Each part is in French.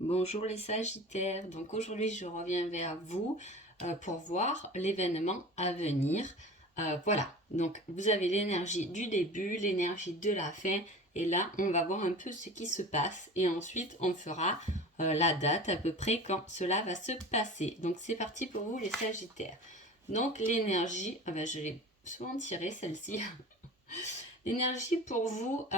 Bonjour les Sagittaires, donc aujourd'hui je reviens vers vous pour voir l'événement à venir. Voilà, donc vous avez l'énergie du début, l'énergie de la fin et là on va voir un peu ce qui se passe et ensuite on fera la date à peu près quand cela va se passer. Donc c'est parti pour vous les Sagittaires. Donc l'énergie, je l'ai souvent tirée celle-ci. L'énergie pour vous...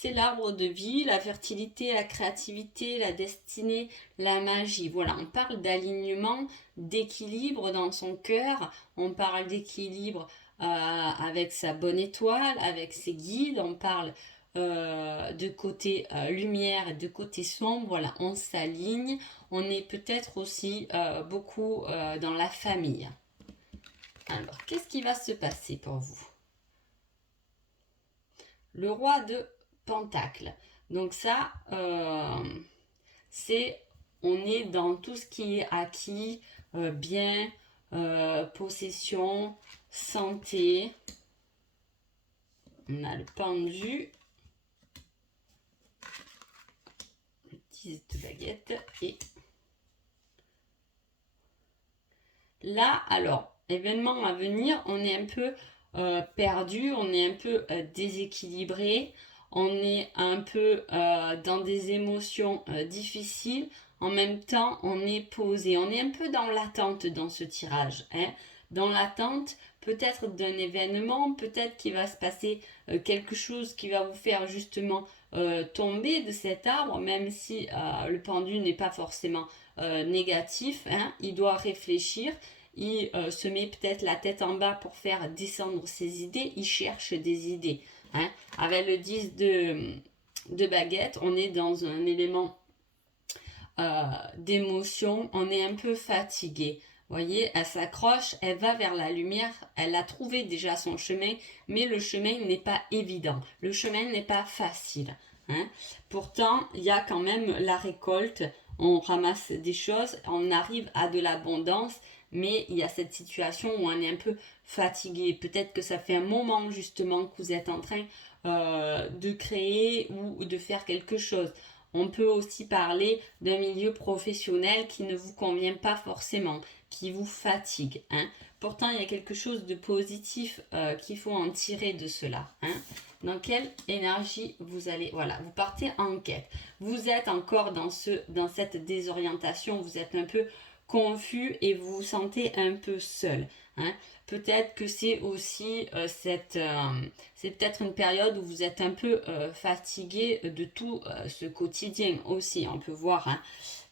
c'est l'arbre de vie, la fertilité, la créativité, la destinée, la magie. Voilà, on parle d'alignement, d'équilibre dans son cœur. On parle d'équilibre avec sa bonne étoile, avec ses guides. On parle de côté lumière et de côté sombre. Voilà, on s'aligne. On est peut-être aussi beaucoup dans la famille. Alors, qu'est-ce qui va se passer pour vous? Le roi de Pentacle. Donc ça, on est dans tout ce qui est acquis, bien, possession, santé. On a le pendu, le 10 de baguette et là, alors, événement à venir, on est un peu perdu, on est un peu déséquilibré, on est un peu dans des émotions difficiles. En même temps, on est posé, on est un peu dans l'attente dans ce tirage, hein. Dans l'attente peut-être d'un événement, peut-être qu'il va se passer quelque chose qui va vous faire justement tomber de cet arbre, même si le pendu n'est pas forcément négatif, hein. Il doit réfléchir, il se met peut-être la tête en bas pour faire descendre ses idées, il cherche des idées, hein. Avec le 10 de baguette, on est dans un élément d'émotion, on est un peu fatigué. Vous voyez, elle s'accroche, elle va vers la lumière, elle a trouvé déjà son chemin, mais le chemin n'est pas évident, le chemin n'est pas facile, hein. Pourtant, il y a quand même la récolte, on ramasse des choses, on arrive à de l'abondance, mais il y a cette situation où on est un peu fatigué. Peut-être que ça fait un moment justement que vous êtes en train de créer ou de faire quelque chose. On peut aussi parler d'un milieu professionnel qui ne vous convient pas forcément, qui vous fatigue, hein. Pourtant, il y a quelque chose de positif qu'il faut en tirer de cela, hein. Dans quelle énergie vous allez... Voilà, vous partez en quête. Vous êtes encore dans cette désorientation, vous êtes un peu confus et vous vous sentez un peu seul, hein. Peut-être que c'est aussi c'est peut-être une période où vous êtes un peu fatigué de tout ce quotidien aussi. On peut voir, hein,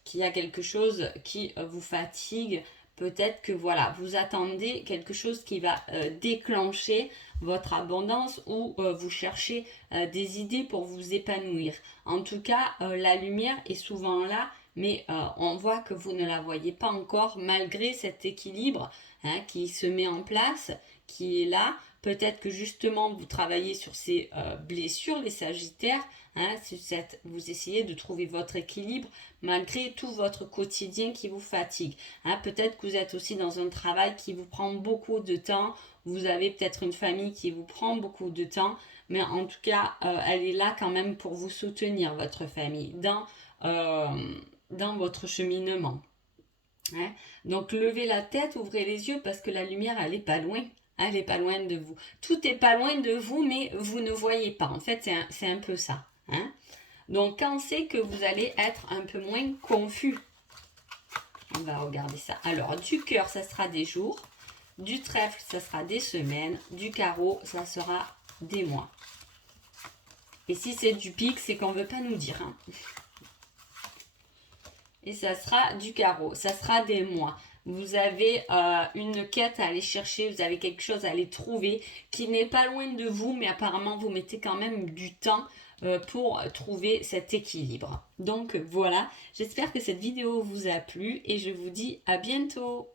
qu'il y a quelque chose qui vous fatigue. Peut-être que voilà, vous attendez quelque chose qui va déclencher votre abondance ou vous cherchez des idées pour vous épanouir. En tout cas, la lumière est souvent là, mais on voit que vous ne la voyez pas encore malgré cet équilibre, hein, qui se met en place, qui est là. Peut-être que justement vous travaillez sur ces blessures, les Sagittaires, hein, vous essayez de trouver votre équilibre malgré tout votre quotidien qui vous fatigue, hein. Peut-être que vous êtes aussi dans un travail qui vous prend beaucoup de temps, vous avez peut-être une famille qui vous prend beaucoup de temps, mais en tout cas, elle est là quand même pour vous soutenir, votre famille, dans votre cheminement, hein. Donc levez la tête, ouvrez les yeux parce que la lumière, elle est pas loin. Elle est pas loin de vous. Tout est pas loin de vous, mais vous ne voyez pas. En fait, c'est un peu ça, hein. Donc quand c'est que vous allez être un peu moins confus? On va regarder ça. Alors, du cœur, ça sera des jours. Du trèfle, ça sera des semaines. Du carreau, ça sera des mois. Et si c'est du pic, c'est qu'on ne veut pas nous dire, hein. Et ça sera du carreau, ça sera des mois. Vous avez une quête à aller chercher, vous avez quelque chose à aller trouver qui n'est pas loin de vous, mais apparemment vous mettez quand même du temps pour trouver cet équilibre. Donc voilà, j'espère que cette vidéo vous a plu et je vous dis à bientôt.